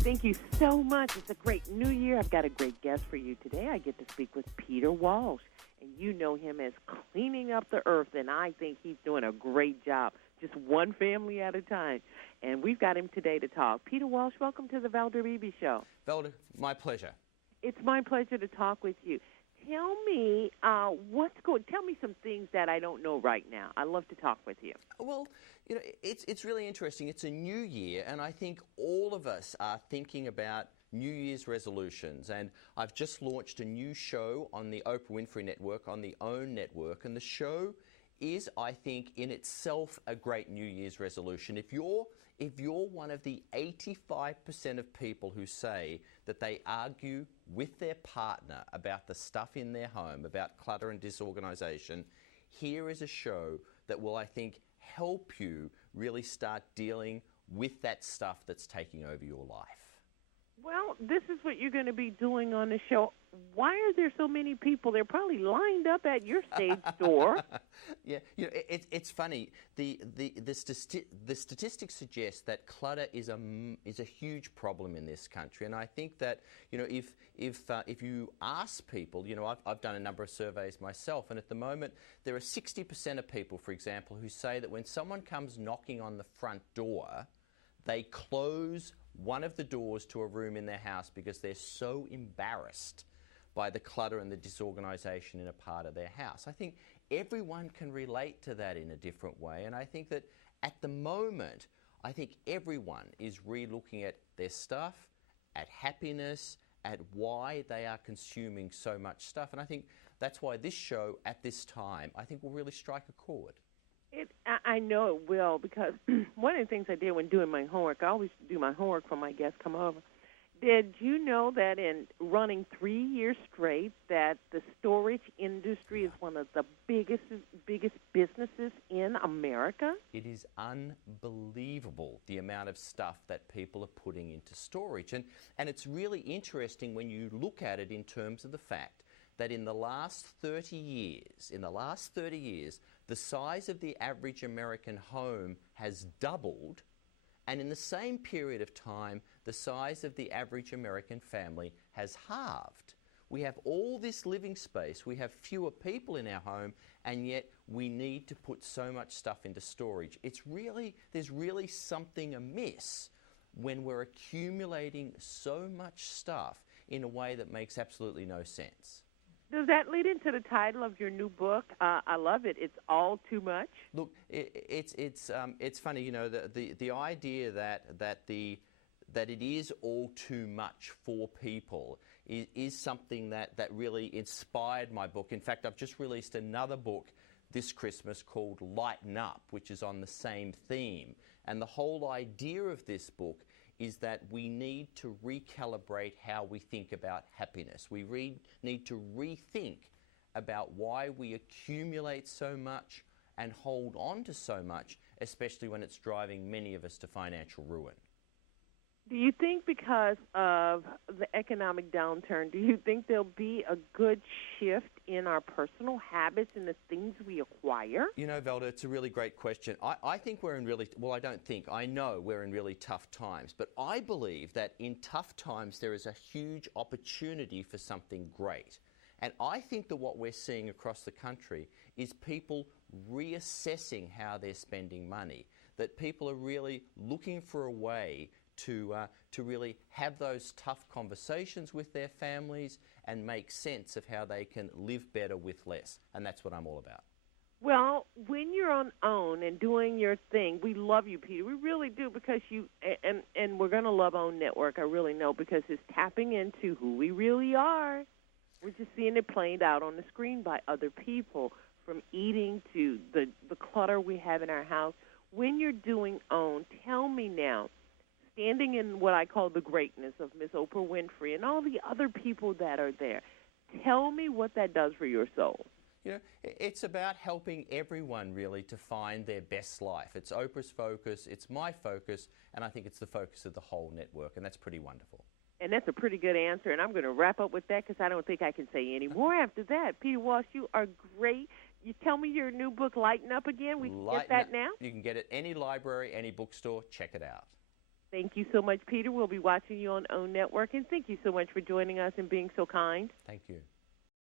Thank you so much. It's a great new year. I've got a great guest for you today. I get to speak with Peter Walsh, and you know him as cleaning up the earth, and I think he's doing a great job, just one family at a time. And we've got him today to talk. Peter Walsh, welcome to the Valder Beebe Show. Valder, my pleasure. It's my pleasure to talk with you. Tell me Tell me some things that I don't know right now. I love to talk with you. Well, you know, it's really interesting. It's a new year, and I think all of us are thinking about New Year's resolutions. And I've just launched a new show on the Oprah Winfrey Network, on the OWN network, and the show is, I think, in itself a great New Year's resolution. If you're one of the 85% of people who say that they argue with their partner about the stuff in their home, about clutter and disorganization, here is a show that will, I think, help you really start dealing with that stuff that's taking over your life. Well, this is what you're going to be doing on the show. Why are there so many people? They're probably lined up at your stage door. Yeah, you know, it's funny. The statistics suggest that clutter is a huge problem in this country, and I think that, you know, if you ask people, you know, I've done a number of surveys myself, and at the moment there are 60% of people, for example, who say that when someone comes knocking on the front door, they close one of the doors to a room in their house because they're so embarrassed by the clutter and the disorganization in a part of their house. I think everyone can relate to that in a different way, and I think that at the moment, I think everyone is re-looking at their stuff, at happiness, at why they are consuming so much stuff, and I think that's why this show at this time, I think, will really strike a chord. I know it will, because one of the things I did when doing my homework, I always do my homework when my guests come over. Did you know that in running 3 years straight that the storage industry is one of the biggest businesses in America? It is unbelievable the amount of stuff that people are putting into storage. And it's really interesting when you look at it in terms of the fact that in the last 30 years, the size of the average American home has doubled, and in the same period of time, the size of the average American family has halved. We have all this living space, we have fewer people in our home, and yet we need to put so much stuff into storage. There's really something amiss when we're accumulating so much stuff in a way that makes absolutely no sense. Does that lead into the title of your new book? I love it. It's All Too Much. Look, it's funny, you know, the idea that it is all too much for people is something that really inspired my book. In fact, I've just released another book this Christmas called Lighten Up, which is on the same theme. And the whole idea of this book is that we need to recalibrate how we think about happiness. We need to rethink about why we accumulate so much and hold on to so much, especially when it's driving many of us to financial ruin. Do you think because of the economic downturn, do you think there'll be a good shift in our personal habits and the things we acquire? You know, Valder, it's a really great question. I think we're in I know we're in really tough times, but I believe that in tough times there is a huge opportunity for something great. And I think that what we're seeing across the country is people reassessing how they're spending money, that people are really looking for a way to really have those tough conversations with their families and make sense of how they can live better with less. And that's what I'm all about. Well, when you're on OWN and doing your thing, we love you, Peter. We really do, because and we're going to love OWN Network, I really know, because it's tapping into who we really are. We're just seeing it played out on the screen by other people, from eating to the clutter we have in our house. When you're doing OWN, tell me now, standing in what I call the greatness of Miss Oprah Winfrey and all the other people that are there, tell me what that does for your soul. You know, it's about helping everyone really to find their best life. It's Oprah's focus, it's my focus, and I think it's the focus of the whole network, and that's pretty wonderful. And that's a pretty good answer, and I'm going to wrap up with that because I don't think I can say any more after that. Peter Walsh, you are great. You tell me your new book, Lighten Up, again. We can get that now? You can get it any library, any bookstore. Check it out. Thank you so much, Peter. We'll be watching you on OWN Network, and thank you so much for joining us and being so kind. Thank you.